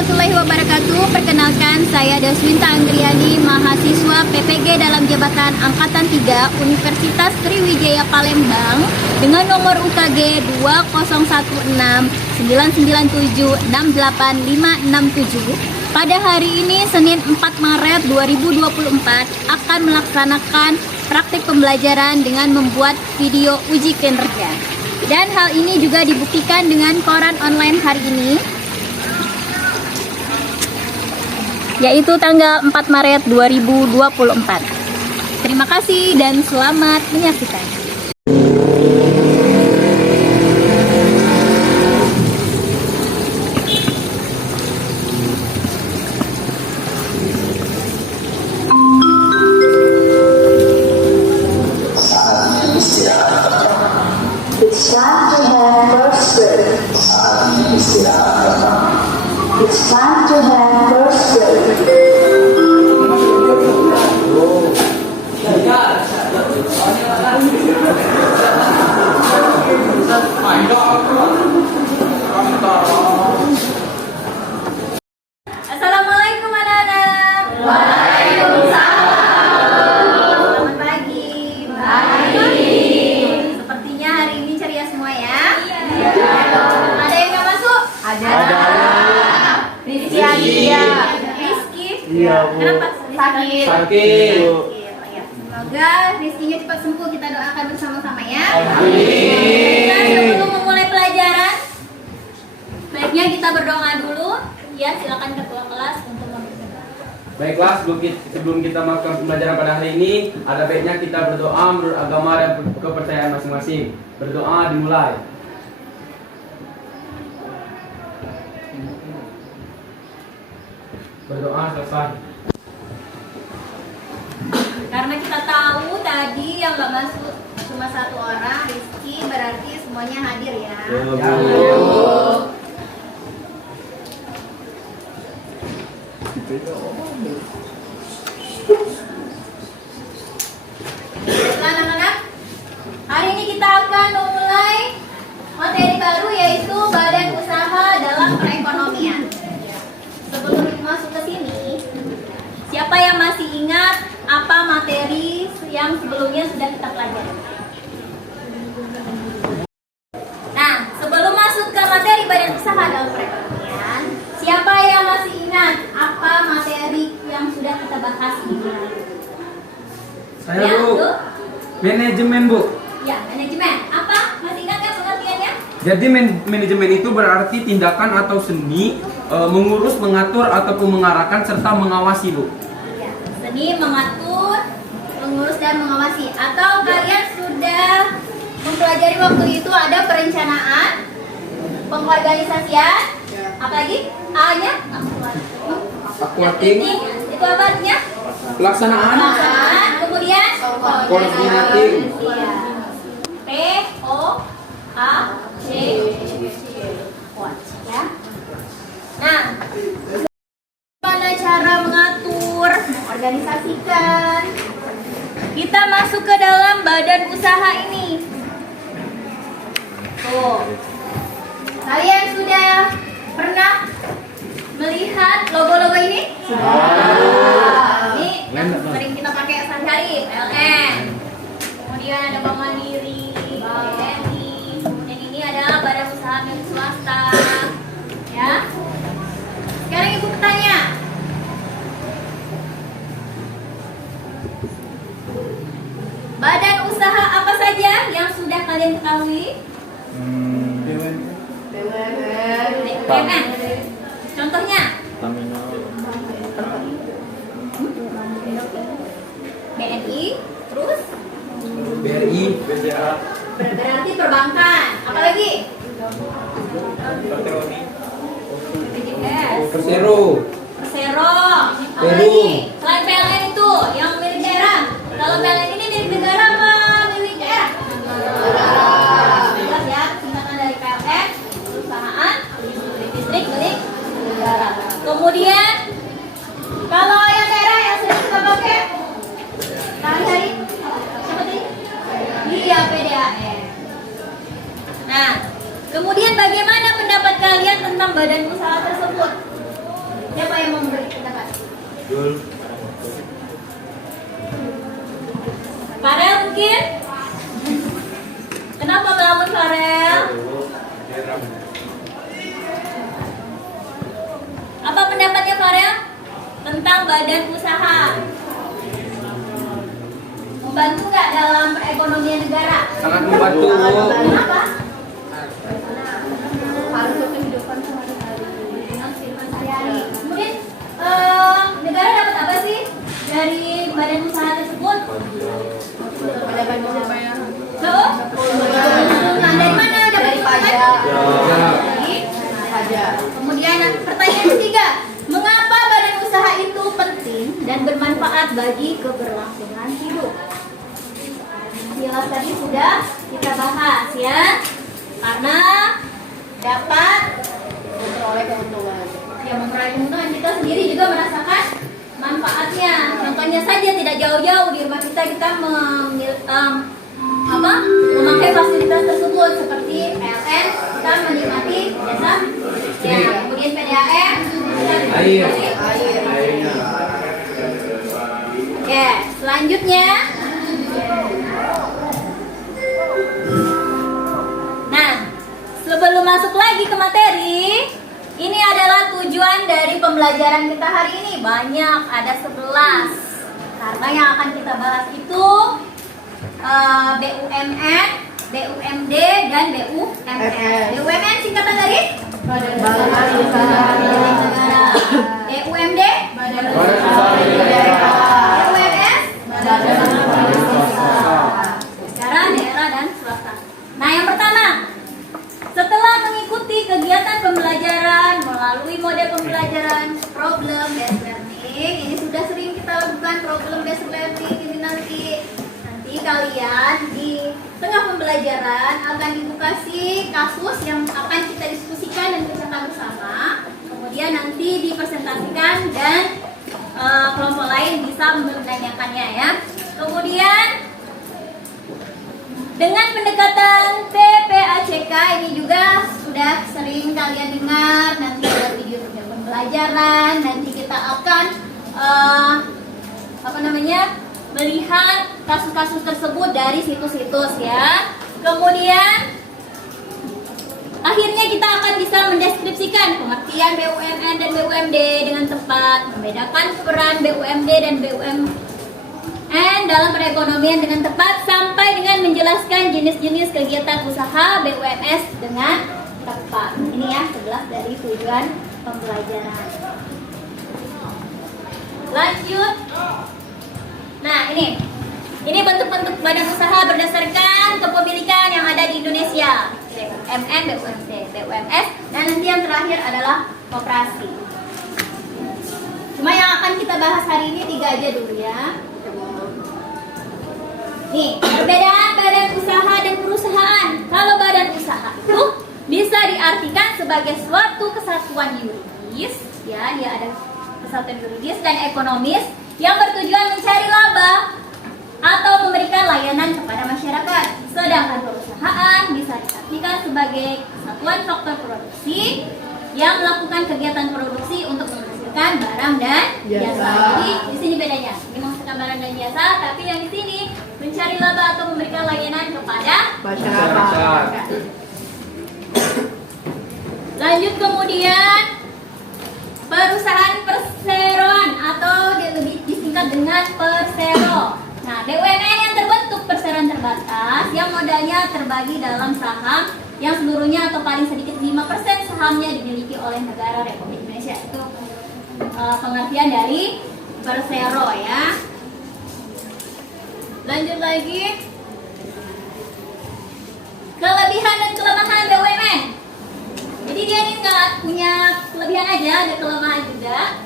warahmatullahi wabarakatuh. Perkenalkan, saya Daswinta Anggriani, mahasiswa PPG dalam jabatan Angkatan 3 Universitas Sriwijaya Palembang dengan nomor UKG 2016997685567. Pada hari ini, Senin 4 Maret 2024, akan melaksanakan praktik pembelajaran dengan membuat video uji kinerja. Dan hal ini juga dibuktikan dengan koran online hari ini, yaitu tanggal 4 Maret 2024. Terima kasih dan selamat menyaksikan. It's time to have first grade. It's time to have first grade. Assalamualaikum anak-anak. Waalaikumsalam. Selamat pagi. Sepertinya hari ini ceria semua ya. Ada yang nggak masuk? Ada. Rizky Adia. Rizky? Iya, Bu. Kenapa? Sakit. Sakit. Ya. Semoga Rizkynya cepat sembuh. Kita doakan bersama-sama ya. Amin. Nah, sebelum memulai pelajaran, baiknya kita berdoa dulu. Ya, silakan ketua kelas untuk memberdoa. Baiklah, sebelum kita melakukan pembelajaran pada hari ini, ada baiknya kita berdoa menurut agama dan kepercayaan masing-masing. Berdoa dimulai. Berdoa selesai. Karena kita tahu tadi yang nggak masuk cuma satu orang, Rizky, berarti semuanya hadir ya. Baiklah anak-anak, hari ini kita akan memulai materi baru, yaitu badan usaha dalam perekonomian. Sebelum masuk ke sini, siapa yang masih ingat apa materi yang sebelumnya sudah kita pelajari? Nah, sebelum masuk ke materi badan usaha dalam perekonomian, siapa yang masih ingat apa materi yang sudah kita bahas minggu lalu? Saya, Ya, Bu. Manajemen, Bu. Ya, manajemen. Apa? Masih ingat kan pengertiannya? Jadi manajemen itu berarti tindakan atau seni mengurus, mengatur ataupun mengarahkan serta mengawasi, Bu. Ya, seni mengatur, mengurus dan mengawasi. Atau kalian sudah mempelajari waktu itu ada perencanaan, pengorganisasian, apa lagi? A-nya? Aquating, Itu apa artinya? pelaksanaan, Pelaksanaan, kemudian Koordinating. Iya. P O A C Watch ya. Nah, bagaimana cara mengatur, mengorganisasikan? Kita masuk ke dalam badan usaha ini. Tuh. Kalian sudah pernah melihat logo-logo ini? Ini yang sering kita pakai sehari-hari, PLN. Kemudian ada Bank Mandiri, BNI. Kemudian ini adalah badan usaha milik swasta. Ya. Sekarang ibu bertanya. Badan usaha apa saja yang sudah kalian ketahui? BUMN. Contohnya? BNI, terus? BRI, BCA, Berarti perbankan. Apalagi? BPJS, Persero, Persero. Peru. Apalagi? Selain PLN itu yang milik daerah. Kalau PLN ini milik negara apa milik daerah? Jelas ya, singkatan dari PLN, perusahaan, listrik milik negara. Kemudian kalau yang daerah yang sering kita pakai sehari-hari, siapa tadi? Iya, PDAM. Nah, kemudian bagaimana pendapat kalian tentang badan usaha tersebut? Siapa yang mau memberi pendapat? Dul. Farel mungkin? Kenapa melamun Farel? Apa pendapatnya Farel tentang badan usaha? Membantu nggak dalam perekonomian negara? Sangat membantu. Kenapa? Harus kehidupan sehari-hari. Sehari-hari. Kemudian negara dapat apa sih dari badan usaha tersebut? Pendapat siapa ya? Tuh? Nah, dari mana dapat Dari pajak. Dari Pajak. Kemudian pertanyaan ketiga, mengapa badan usaha itu penting dan bermanfaat bagi keberlangsungan hidup? Jelas tadi sudah kita bahas ya, karena dapat Memperoleh keuntungan. yang memperoleh keuntungan, kita sendiri juga merasakan manfaatnya. Contohnya saja tidak jauh-jauh di rumah kita memakai fasilitas tersebut seperti PLN, kita menikmati jasa ya, kemudian PDAM kita Air. menikmati Oke, selanjutnya nah, sebelum masuk lagi ke materi, ini adalah tujuan dari pembelajaran kita hari ini. Banyak, ada 11. Karena yang akan kita bahas itu BUMN, BUMD, dan BUMN. BUMN singkatan dari? Badan usaha Milik negara. BUMD? Badan usaha milik negara. BUMS? Badan Negara, daerah, dan swasta. Nah, yang pertama, setelah mengikuti kegiatan pembelajaran melalui model pembelajaran problem based learning, ini sudah sering kita lakukan problem based learning ini nanti kalian di tengah pembelajaran akan dikasih kasus yang akan kita diskusikan dan kerjakan bersama. Kemudian nanti dipresentasikan dan kelompok lain bisa menanyakannya ya. Kemudian dengan pendekatan TPACK ini juga sudah sering kalian dengar, nanti ada video pembelajaran, nanti kita akan melihat kasus-kasus tersebut dari situs-situs ya. Kemudian akhirnya kita akan bisa mendeskripsikan pengertian BUMN dan BUMD dengan tepat, membedakan peran BUMD dan BUMN dalam perekonomian dengan tepat, sampai dengan menjelaskan jenis-jenis kegiatan usaha BUMS dengan tepat. Ini ya 11 dari tujuan pembelajaran. Lanjut. Nah, ini bentuk-bentuk badan usaha berdasarkan kepemilikan yang ada di Indonesia. BUMN, BUMD, BUMS, dan nanti yang terakhir adalah koperasi. Cuma yang akan kita bahas hari ini 3 aja dulu ya. Nih, perbedaan badan usaha dan perusahaan. Kalau badan usaha itu bisa diartikan sebagai suatu kesatuan yuridis, ya, dia ada kesatuan yuridis dan ekonomis yang bertujuan mencari laba atau memberikan layanan kepada masyarakat. Sedangkan perusahaan bisa diartikan sebagai kesatuan faktor produksi yang melakukan kegiatan produksi untuk menghasilkan barang dan jasa. Jadi di sini bedanya, ini menghasilkan barang dan jasa, tapi yang di sini mencari laba atau memberikan layanan kepada masyarakat. Lanjut kemudian perusahaan perseroan atau lebih disingkat dengan persero. Nah, BUMN yang terbentuk perseroan terbatas yang modalnya terbagi dalam saham yang seluruhnya atau paling sedikit 5% sahamnya dimiliki oleh negara Republik Indonesia. Itu pengertian dari persero ya. Lanjut lagi. Kelebihan dan kelemahan BUMN. Jadi dia ini nggak punya kelebihan aja, ada kelemahan juga.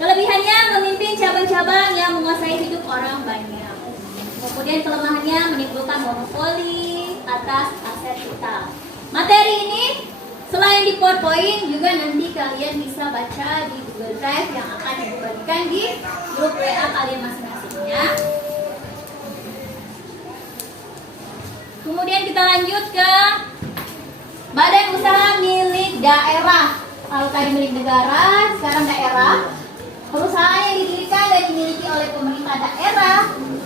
Kelebihannya memimpin cabang-cabang yang menguasai hidup orang banyak. Kemudian kelemahannya menimbulkan monopoli atas aset vital. Materi ini selain di PowerPoint juga nanti kalian bisa baca di Google Drive yang akan dibagikan di grup WA kalian masing-masingnya. Kemudian kita lanjut ke badan usaha milik daerah. tadi milik negara, sekarang daerah. Perusahaan yang didirikan dan dimiliki oleh pemerintah daerah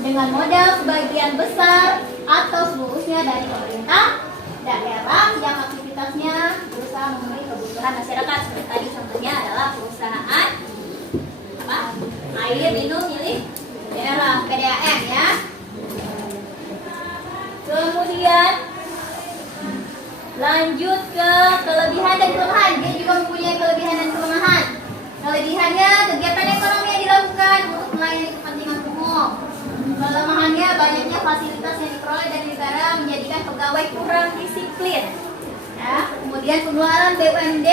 dengan modal sebagian besar atau seluruhnya dari pemerintah daerah yang aktivitasnya berusaha memenuhi kebutuhan masyarakat. Seperti tadi contohnya adalah perusahaan apa? Air minum milik daerah PDAM ya. Kemudian lanjut ke kelebihan dan kelemahan. Dia juga mempunyai kelebihan dan kelemahan. Kelebihannya, kegiatan ekonomi yang dilakukan untuk melayani kepentingan umum. Kelemahannya, banyaknya fasilitas yang diperoleh dari negara menjadikan pegawai kurang disiplin. Ya. Kemudian pengeluaran BUMD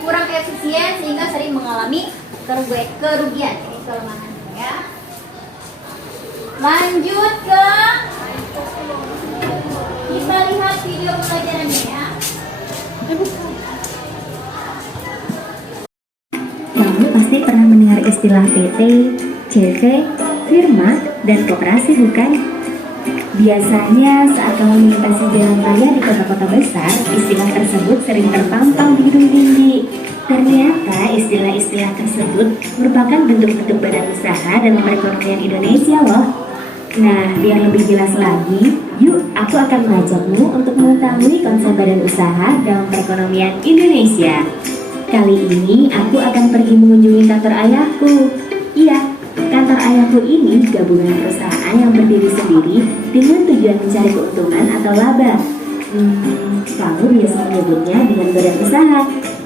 kurang efisien sehingga sering mengalami kerugian. Ini kelemahan ya. Lanjut ke kita lihat video pembelajarannya ya. Kamu pasti pernah mendengar istilah PT, CV, firma, dan koperasi bukan? Biasanya saat kamu melintasi jalan raya di kota-kota besar, istilah tersebut sering terpampang di gedung tinggi. Ternyata istilah-istilah tersebut merupakan bentuk-bentuk badan usaha dalam perekonomian Indonesia loh. Nah, biar lebih jelas lagi, yuk aku akan mengajakmu untuk mengetahui konsep badan usaha dalam perekonomian Indonesia. Kali ini aku akan pergi mengunjungi kantor ayahku. Iya, kantor ayahku ini gabungan perusahaan yang berdiri sendiri dengan tujuan mencari keuntungan atau laba. Kamu biasa menyebutnya dengan badan usaha,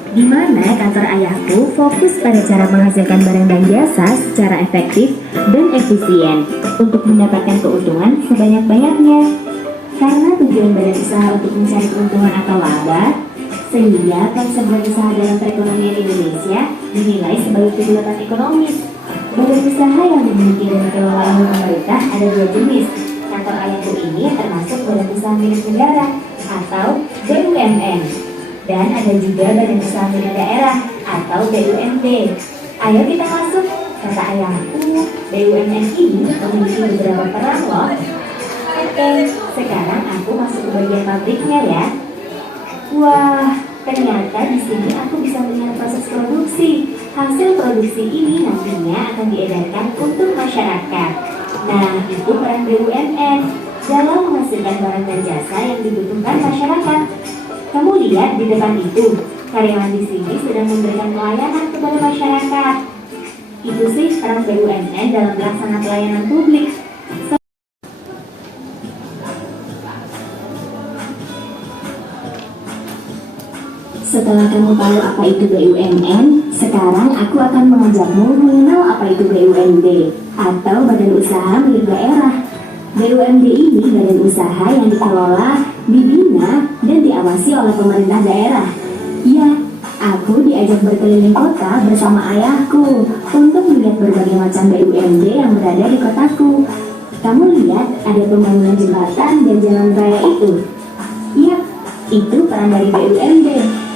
di mana kantor ayahku fokus pada cara menghasilkan barang dan jasa secara efektif dan efisien untuk mendapatkan keuntungan sebanyak-banyaknya. Karena tujuan badan usaha untuk mencari keuntungan atau laba, sehingga konsep badan usaha dalam perekonomian Indonesia dinilai sebagai kegiatan ekonomis. Badan usaha yang dimiliki dan dikelola oleh pemerintah ada dua jenis. Kantor ayahku ini termasuk badan usaha milik negara atau BUMN. Dan ada juga badan usaha milik daerah atau BUMD. Ayo kita masuk, kata ayahku. BUMN ini memiliki beberapa peran loh. Oke, sekarang aku masuk ke bagian pabriknya ya. Wah, ternyata di sini aku bisa melihat proses produksi. Hasil produksi ini nantinya akan diedarkan untuk masyarakat. Nah, itu peran BUMN dalam menghasilkan barang dan jasa yang dibutuhkan masyarakat. Kamu lihat di depan itu, karyawan di sini sedang memberikan pelayanan kepada masyarakat. Itu sih peran BUMN dalam melaksanakan pelayanan publik. Setelah kamu tahu apa itu BUMN, sekarang aku akan mengajakmu mengenal apa itu BUMD atau Badan Usaha Milik Daerah. BUMD ini badan usaha yang dikelola, dibina, dan diawasi oleh pemerintah daerah. Ya, aku diajak berkeliling kota bersama ayahku untuk melihat berbagai macam BUMD yang berada di kotaku. Kamu lihat ada pembangunan jembatan dan jalan raya itu? Yap, itu peran dari BUMD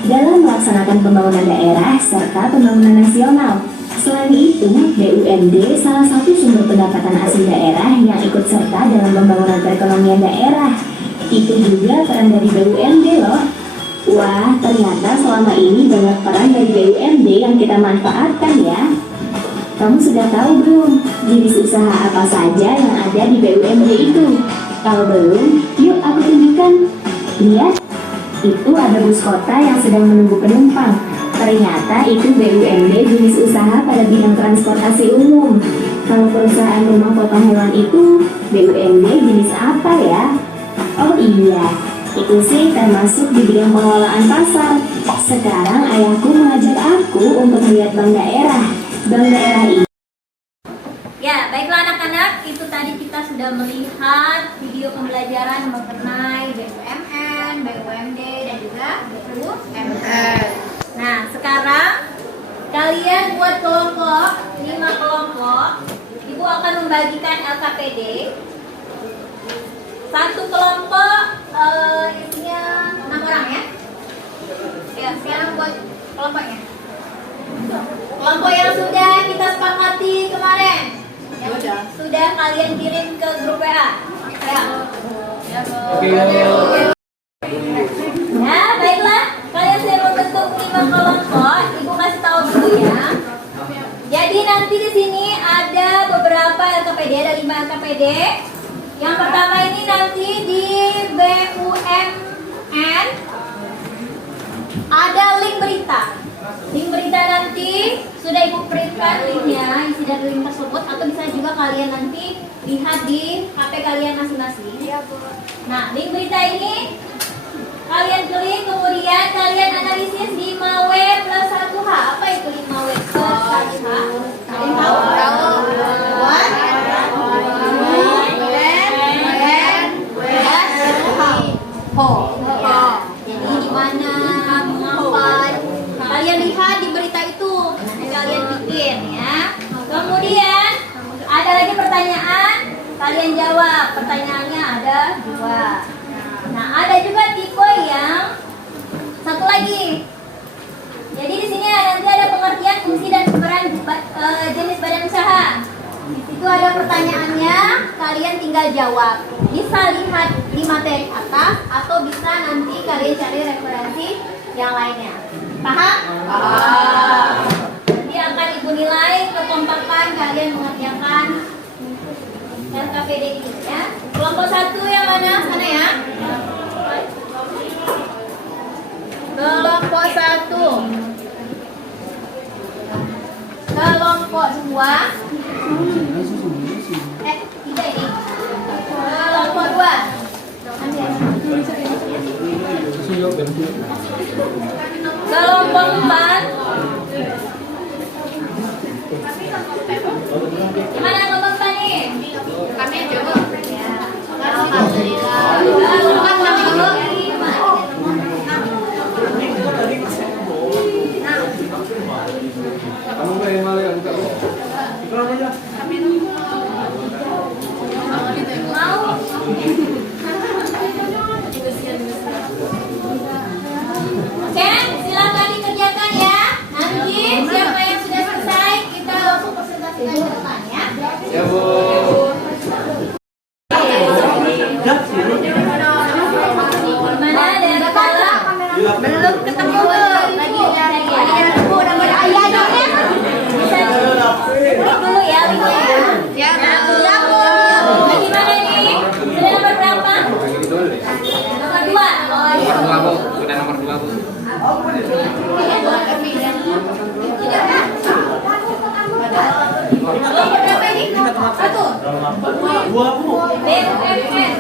dalam melaksanakan pembangunan daerah serta pembangunan nasional. Selain itu, BUMD salah satu sumber pendapatan asli daerah yang ikut serta dalam pembangunan perekonomian daerah. Itu juga peran dari BUMD loh. Wah, ternyata selama ini banyak peran dari BUMD yang kita manfaatkan ya. Kamu sudah tahu belum jenis usaha apa saja yang ada di BUMD itu? Kalau belum, yuk aku tunjukkan. Lihat, itu ada bus kota yang sedang menunggu penumpang. Ternyata itu BUMD jenis usaha pada bidang transportasi umum. Kalau perusahaan rumah potong hewan itu BUMD jenis apa ya? Oh iya, itu sih termasuk di bidang pengelolaan pasar. Sekarang ayahku mengajak aku untuk melihat bank daerah. Bank daerah ini. Ya, baiklah anak-anak, itu tadi kita sudah melihat video pembelajaran mengenai BUMN, BUMD, dan juga BUMS. Nah, sekarang kalian buat kelompok, 5 kelompok. Ibu akan membagikan LKPD. Satu kelompok isinya 6 orang ya. Ya, sekarang buat kelompoknya. Kelompok yang sudah kita sepakati kemarin. Yang sudah kalian kirim ke grup WA. Ya, baiklah. Kalian sudah membentuk 5 kelompok. nanti di sini ada beberapa LKPD, ada 5 LKPD. Yang pertama ini nanti di BUMN ada link berita. Link berita nanti sudah Ibu printkan linknya, isi dari link tersebut, atau bisa juga kalian nanti lihat di HP kalian masing-masing. Nah, link berita ini kalian klik, kemudian kalian analisis 5W plus 1H. Apa itu 5W plus 1H? Kalian tahu? What? Jadi di mana, mengapa? Kalian lihat di berita itu, nanti kalian bikin ya. Kemudian ada lagi pertanyaan, kalian jawab. Pertanyaannya ada 2. Nah, ada juga tipe yang satu lagi. Jadi di sini nanti ada pengertian fungsi dan peran jenis badan usaha. Di situ ada pertanyaannya, kalian tinggal jawab. Bisa lihat di materi atas atau bisa nanti kalian cari referensi yang lainnya. Paham? Nanti akan Ibu nilai kekompakan kalian mengerjakan LKPD ini ya. Kelompok 1 yang mana? Sana ya. Kelompok 1. Kelompok 2. Tidak ini. Kelompok 2. Kelompok 4. Gimana kelompok 4 nih? Kami juga. Ya. Alhamdulillah. Kelompok 5. Kamu kayak malah yang buka. Iklan aja. Mau? Oke, silakan dikerjakan ya. Nanti siapa yang sudah selesai kita langsung presentasikan ke depan ya. Ya, Bu. Mana ada kepala? Belum ketemu belum? Lagi nyari ya. Udah ada ayahnya. Bisa klik dulu ya linknya. Ya. Nah, gimana nih? Sudah nomor berapa? Nomor 2. Oh iya. Sudah nomor 2, Bu. Nomor berapa ini? 1. 2, Bu. BUMN.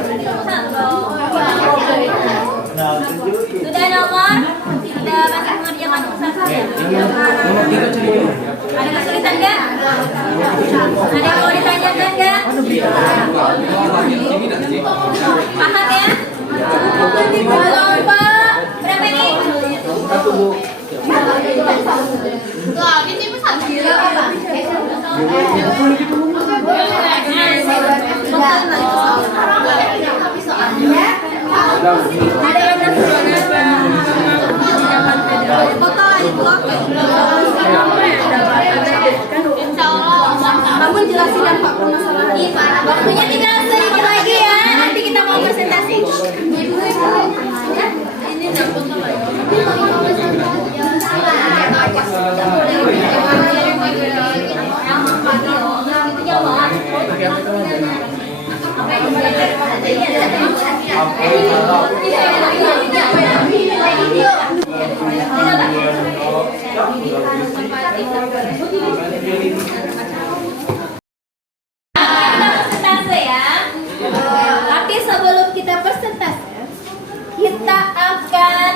Sudah nomor? Sudah masih mengerjakan usaha ya? Nomor 3 cari. Ada kesulitan nggak? Ada yang mau ditanyakan nggak? Paham ya? Kelompok berapa ini? 1, Bu. Ada yang foto lagi kamu jelasin dampak permasalahan gimana? Waktunya tinggal sedikit lagi ya. Nanti kita mau presentasi. Ini dampak persentase ya. Tapi sebelum kita persentase, kita akan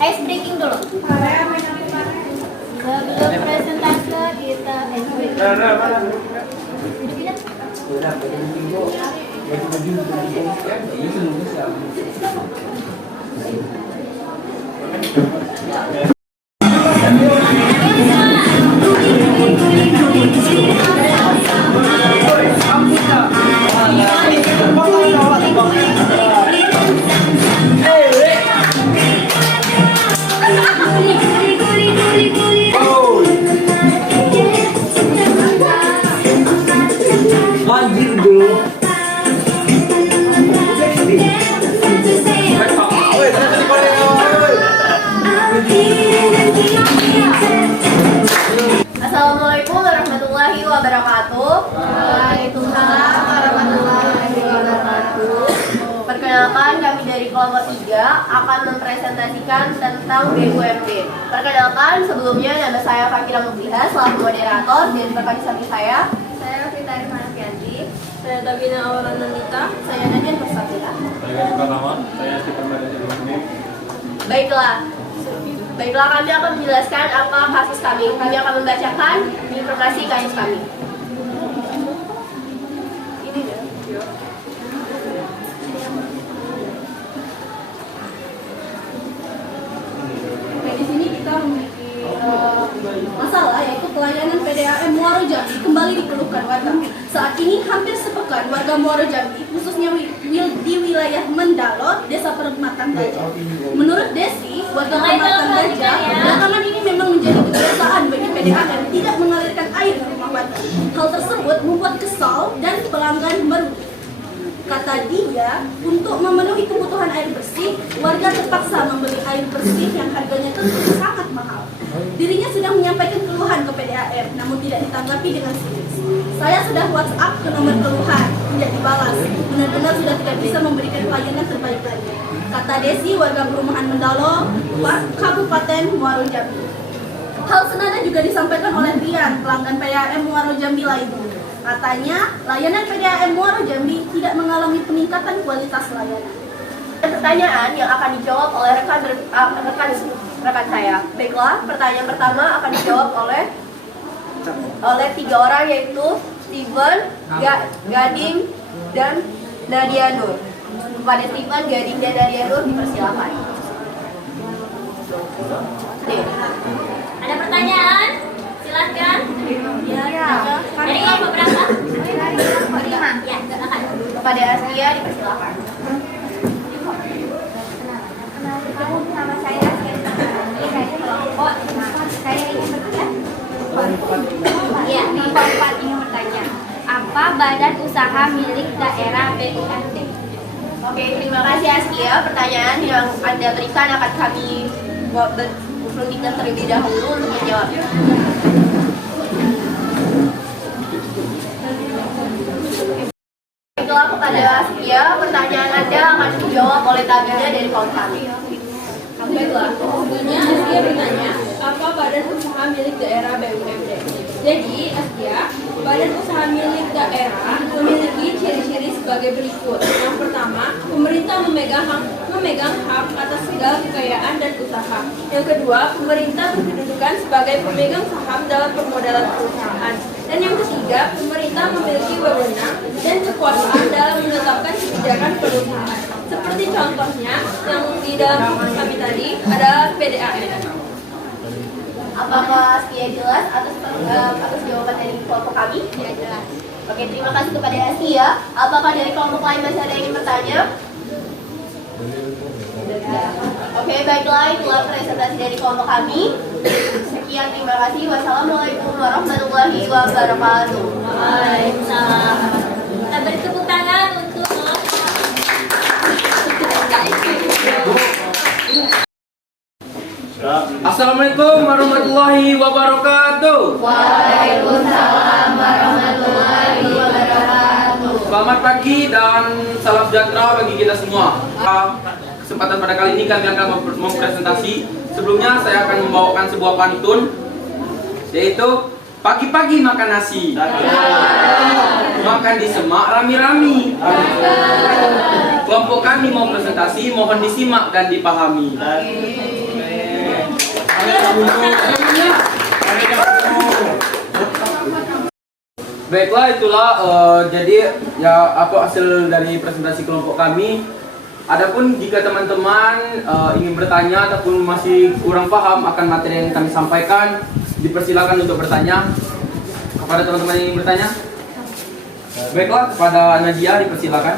ice breaking dulu. Sebelum presentase kita ice breaking. Assalamualaikum warahmatullahi wabarakatuh. Waalaikumsalam warahmatullahi wabarakatuh. Perkenalkan, kami dari kelompok 3 akan mempresentasikan tentang BUMD. Perkenalkan, sebelumnya nama saya Fakira Mubiha selaku moderator, dan rekan samping saya Fitari Manafianti, Saya Tabina Awalan Nanita. saya Nadia Nursafira. Saya pertama, saya Stephen Madani. Baiklah, kami akan menjelaskan apa kasus kami. Kami akan membacakan informasi kasus kami. Ini dia. Oke, di sini kita memiliki masalah, yaitu pelayanan PDAM Muaro Jambi kembali dikeluhkan warga. Saat ini hampir sepekan warga Muaro Jambi, khususnya di wilayah Mendalo, Desa Permatan Gajah. Menurut Desi, warga Permatan Gajah, belakangan ini memang menjadi kebiasaan bagi PDAM tidak mengalirkan air ke rumah warga. Hal tersebut membuat kesal dan pelanggan merugi. Kata dia, untuk memenuhi kebutuhan air bersih, warga terpaksa membeli air bersih yang harganya tentu sangat mahal. Dirinya sudah menyampaikan keluhan ke PDAM, namun tidak ditanggapi dengan serius. Saya sudah WhatsApp ke nomor keluhan, tidak dibalas. Benar-benar sudah tidak bisa memberikan pelayanan terbaik lagi. Kata Desi, warga perumahan Mendalo, Kabupaten Muaro Jambi. Hal senada juga disampaikan oleh Rian, pelanggan PDAM Muaro Jambi lainnya. Katanya, layanan PDAM Muaro Jambi tidak mengalami peningkatan kualitas layanan. Pertanyaan yang akan dijawab oleh rekan saya. Baiklah, pertanyaan pertama akan dijawab oleh 3 orang, yaitu Steven, Gading, dan Nadia Nur. Kepada Steven, Gading, dan Nadia Nur dipersilakan. Ada pertanyaan? Silakan. Ya. Dari kelompok berapa? Dari kelompok 5. Ya, silakan. Kepada Askia dipersilakan. Nama saya Askia dari kelompok 5. Saya ingin bertanya. Ya, kelompok 4 ingin bertanya. Apa badan usaha milik daerah BUMD? Oke, terima kasih Askia. Pertanyaan yang Anda berikan akan kami berundingkan terlebih dahulu untuk menjawabnya. Baiklah, kepada Askia, pertanyaan Anda akan dijawab oleh Tabina dari kelompok kami. Baiklah, sebelumnya Askia bertanya, apa badan usaha milik daerah BUMD? Jadi, Askia, badan usaha milik daerah memiliki ciri-ciri sebagai berikut. Yang pertama, pemerintah memegang hak atas segala kekayaan dan usaha. Yang kedua, pemerintah berkedudukan sebagai pemegang saham dalam permodalan perusahaan. Dan yang ketiga, pemerintah memiliki wewenang dan kekuasaan dalam menetapkan kebijakan perusahaan. Seperti contohnya yang di dalam fokus kami tadi adalah PDAM. Apakah Askia jelas atas jawaban dari kelompok kami? Ya, jelas. Oke, terima kasih kepada Askia. Apakah dari kelompok lain masih ada yang ingin bertanya? Oke, baiklah, itulah presentasi dari kelompok kami. Sekian, terima kasih. Wassalamualaikum warahmatullahi wabarakatuh. Waalaikumsalam. Kita beri tepuk tangan untuk Assalamualaikum warahmatullahi wabarakatuh. Waalaikumsalam warahmatullahi wabarakatuh. Selamat pagi dan salam sejahtera bagi kita semua. Kesempatan pada kali ini kami akan mempresentasi. Sebelumnya saya akan membawakan sebuah pantun, yaitu pagi-pagi makan nasi, makan di semak rami-rami. Kelompok kami mau presentasi, mohon disimak dan dipahami. Baiklah, itulah jadi ya apa hasil dari presentasi kelompok kami. Adapun jika teman-teman ingin bertanya ataupun masih kurang paham akan materi yang kami sampaikan, dipersilakan untuk bertanya kepada teman-teman yang ingin bertanya. Baiklah, kepada Nadia dipersilakan.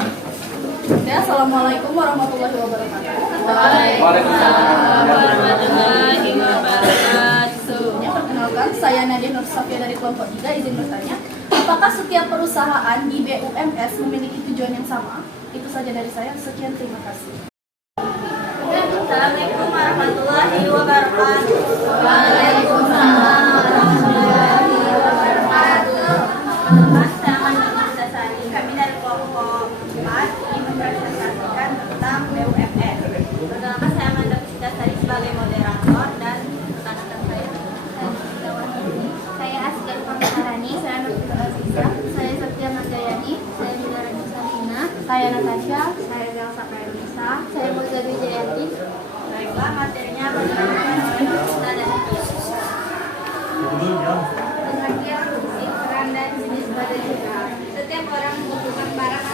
Ya, Assalamualaikum warahmatullahi wabarakatuh. Waalaikumsalam. Warahmatullahi wabarakatuh. Perkenalkan, saya Nadia Nursafira dari kelompok 3 izin bertanya. Apakah setiap perusahaan di BUMS memiliki tujuan yang sama? Itu saja dari saya. Sekian, terima kasih. Assalamualaikum warahmatullahi wabarakatuh. Waalaikumsalam warahmatullahi wabarakatuh. Saya Natasha. Saya Elsa Kairunisa. Saya Muzadi Jayanti. Baiklah, materinya berkaitan oleh kita dan Pengertian fungsi, peran dan jenis badan usaha. Setiap orang membutuhkan barang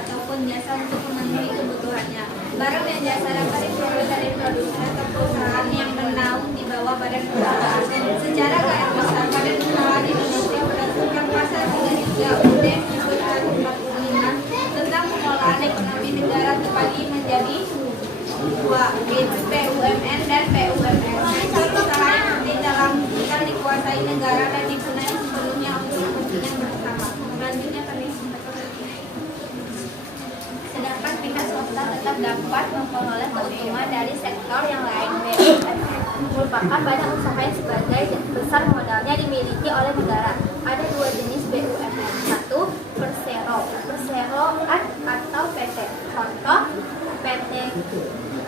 ataupun jasa untuk memenuhi kebutuhannya. Barang dan jasa dapat diperoleh dari produsen atau perusahaan yang bernaung di bawah badan usaha. Secara garis besar, badan usaha di Indonesia berdasarkan pasal 33 UUD 1945 tentang pengelolaan ekonomi negara terbagi menjadi dua, yaitu BUMN dan PUMN. Usaha yang dalam yang dikuasai negara dan digunakan sepenuhnya untuk kepentingan bersama. Selanjutnya kami sedangkan pihak swasta tetap dapat memperoleh keuntungan dari sektor yang lain. BUMN merupakan badan usaha yang sebagai besar modalnya dimiliki oleh negara. Ada dua jenis BUMN. Satu, Persero atau PT. Contoh, PT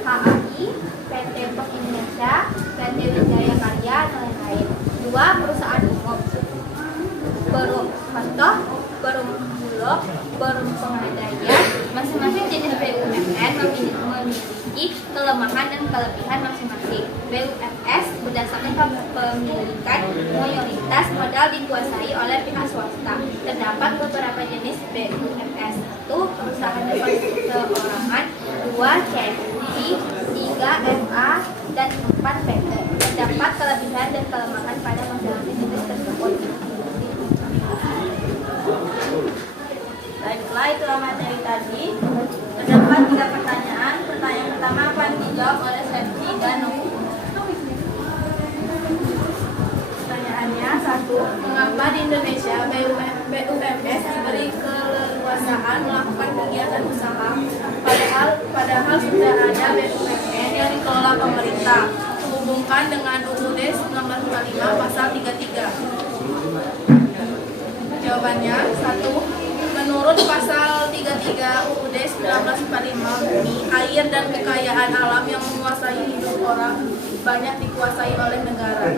KAI, PT Pos Indonesia, PT Wijaya Karya, dan lain-lain. Dua, perusahaan umum. Contoh, Perum Bulog, Perum Pengadaian. Masing-masing jenis BUMN memiliki kelemahan dan kelebihan masing-masing. BUMS berdasarkan kepemilikan mayoritas modal dikuasai oleh pihak swasta. Terdapat beberapa jenis BUMS. 1. Perusahaan perseorangan, 2. CSI, 3. FA, dan 4. PT. Terdapat kelebihan dan kelemahan pada masing-masing jenis tersebut. Baiklah, itulah materi tadi. Terdapat 3 pertanyaan. Pertanyaan pertama akan dijawab oleh Septi dan Nuh. Pertanyaannya 1. Mengapa di Indonesia BUMS diberi keleluasaan melakukan kegiatan usaha, padahal sudah ada BUMN yang dikelola pemerintah? Hubungkan dengan UUD 1945 pasal 33. Jawabannya 1. Menurut pasal 33 UUD 1945, bumi, air, dan kekayaan alam yang menguasai hidup orang banyak dikuasai oleh negara.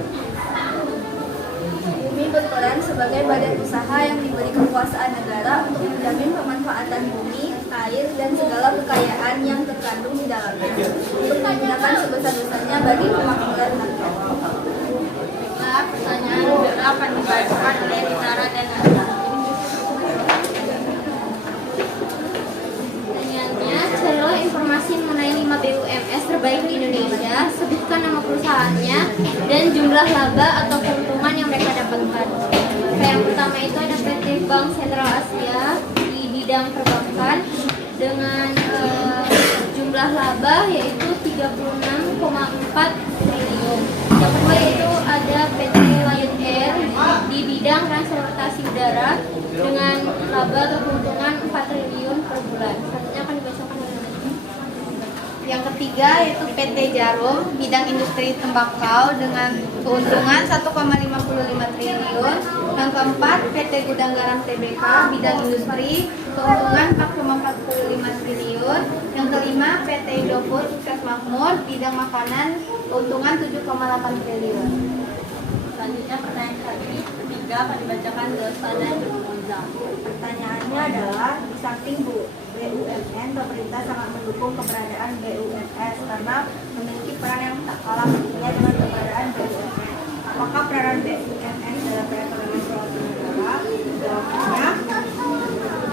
Bumi berperan sebagai badan usaha yang diberi kekuasaan negara untuk menjamin pemanfaatan bumi, air, dan segala kekayaan yang terkandung di dalamnya untuk digunakan sebesar-besarnya bagi kemakmuran rakyat. Baiklah, pertanyaan kedua akan dibacakan oleh Dinara dan Nanda. Carilah informasi mengenai 5 BUMS terbaik di Indonesia, sebutkan nama perusahaannya dan jumlah laba atau keuntungan yang mereka dapatkan. Yang pertama itu ada PT Bank Sentral Asia di bidang perbankan dengan jumlah laba yaitu 36,4 triliun. Yang kedua itu ada PT Lion Air di bidang transportasi udara dengan laba atau keuntungan 4 triliun per bulan. Selanjutnya akan dibacakan oleh yang ketiga yaitu PT Jarum bidang industri tembakau dengan keuntungan 1,55 triliun. Yang keempat PT Gudang Garam TBK bidang industri keuntungan 4,45 triliun. Yang kelima PT Indofood Sukses Makmur bidang makanan keuntungan 7,8 triliun. Selanjutnya pertanyaan ketiga akan dibacakan Dosa dan Muza. Pertanyaannya adalah, di samping BUMN, pemerintah sangat mendukung keberadaan BUMS karena memiliki peran yang tak kalah pentingnya dengan keberadaan BUMN. Apakah peranan BUMN dalam perekonomian suatu negara? Jawabannya,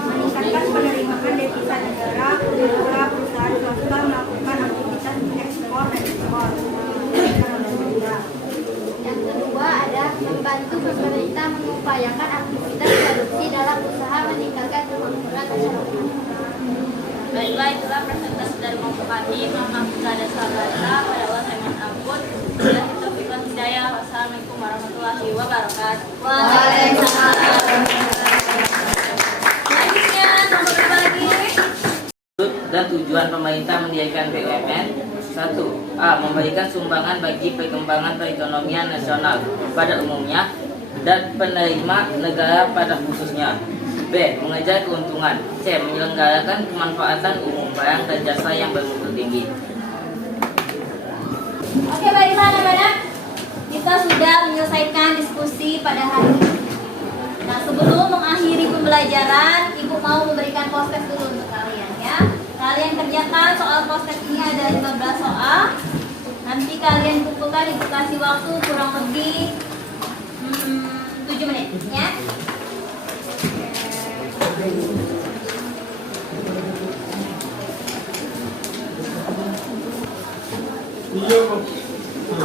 meningkatkan penerimaan devisa negara ketika perusahaan swasta melakukan aktivitas ekspor dan impor. Yang kedua ada membantu pemerintah mengupayakan aktivitas produksi dalam usaha meningkatkan kemakmuran masyarakat. Baiklah, itulah presentasi dari kelompok kami. Mohon maaf jika ada salah kata. Pada Allah saya mohon ampun. Billahi taufiq wal hidayah. Wassalamualaikum warahmatullahi wabarakatuh. Waalaikumsalam. Selanjutnya, nomor berapa lagi? Dan tujuan pemerintah mendirikan BUMN. 1. A. Memberikan sumbangan bagi perkembangan perekonomian nasional pada umumnya dan penerima negara pada khususnya. B. Mengejar keuntungan. C. Menyelenggarakan kemanfaatan umum barang dan jasa yang bermutu tinggi. Oke, baiklah anak-anak. Kita sudah menyelesaikan diskusi pada hari ini. Nah, sebelum mengakhiri pembelajaran, Ibu mau memberikan proses dulu untuk kalian. Kebetulan soal postek ini ada 15 soal. Nanti kalian kumpulkan, ibu kasih waktu kurang lebih 7 menit ya.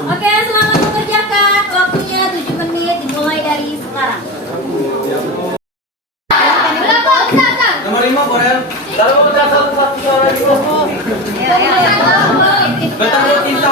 Oke, selamat mengerjakan. Waktunya 7 menit dimulai dari sekarang. Nomor 5 Borel. Kalau mau satu suara di kelompok. Bertemu tinta.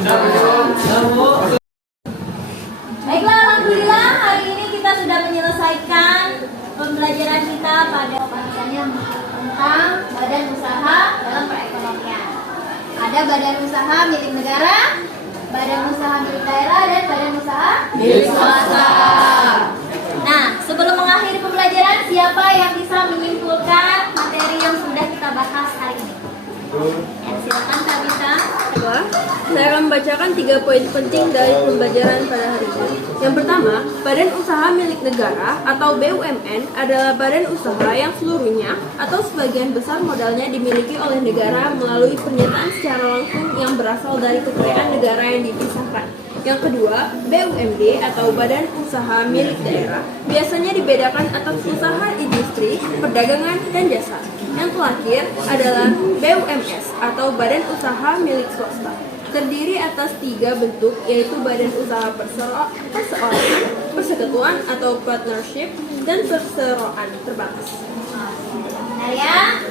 Udah semua? Baiklah, alhamdulillah hari ini kita sudah menyelesaikan pembelajaran kita pada pembahasannya tentang badan usaha dalam perekonomian. Ada badan usaha milik negara, badan usaha milik daerah, dan badan usaha milik swasta. Nah, sebelum mengakhiri pembelajaran, siapa yang bisa menyimpulkan materi yang sudah kita bahas hari ini? Ya, silakan Tabita. Saya akan membacakan 3 poin penting dari pembelajaran pada hari ini. Yang pertama, badan usaha milik negara atau BUMN adalah badan usaha yang seluruhnya atau sebagian besar modalnya dimiliki oleh negara melalui pernyataan secara langsung yang berasal dari kekayaan negara yang dipisahkan. Yang kedua, BUMD atau badan usaha milik daerah biasanya dibedakan atas usaha industri, perdagangan, dan jasa. Yang terakhir adalah BUMS atau badan usaha milik swasta. Terdiri atas 3 bentuk, yaitu badan usaha perseorangan, persekutuan atau partnership, dan perseroan terbatas. Benar ya?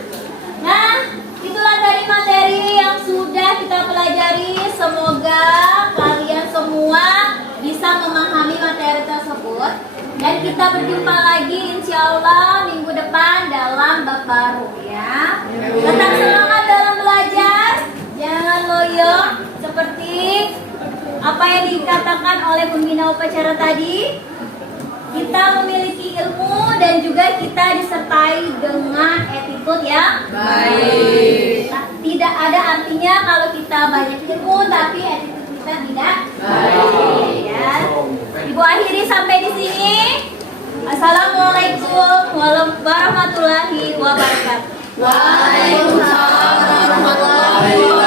Nah, itulah tadi materi yang sudah kita pelajari. Semoga kalian semua bisa memahami materi tersebut. Dan kita berjumpa lagi insya Allah minggu depan dalam bab baru ya. Tetap semangat dalam belajar. Jangan loyo seperti apa yang dikatakan oleh pembina upacara tadi. Kita memiliki ilmu dan juga kita disertai dengan attitude yang baik. Tidak ada artinya kalau kita banyak ilmu tapi attitude kita tidak baik. Ya. Ibu akhiri sampai di sini. Assalamualaikum warahmatullahi wabarakatuh. Waalaikumsalam warahmatullahi wabarakatuh.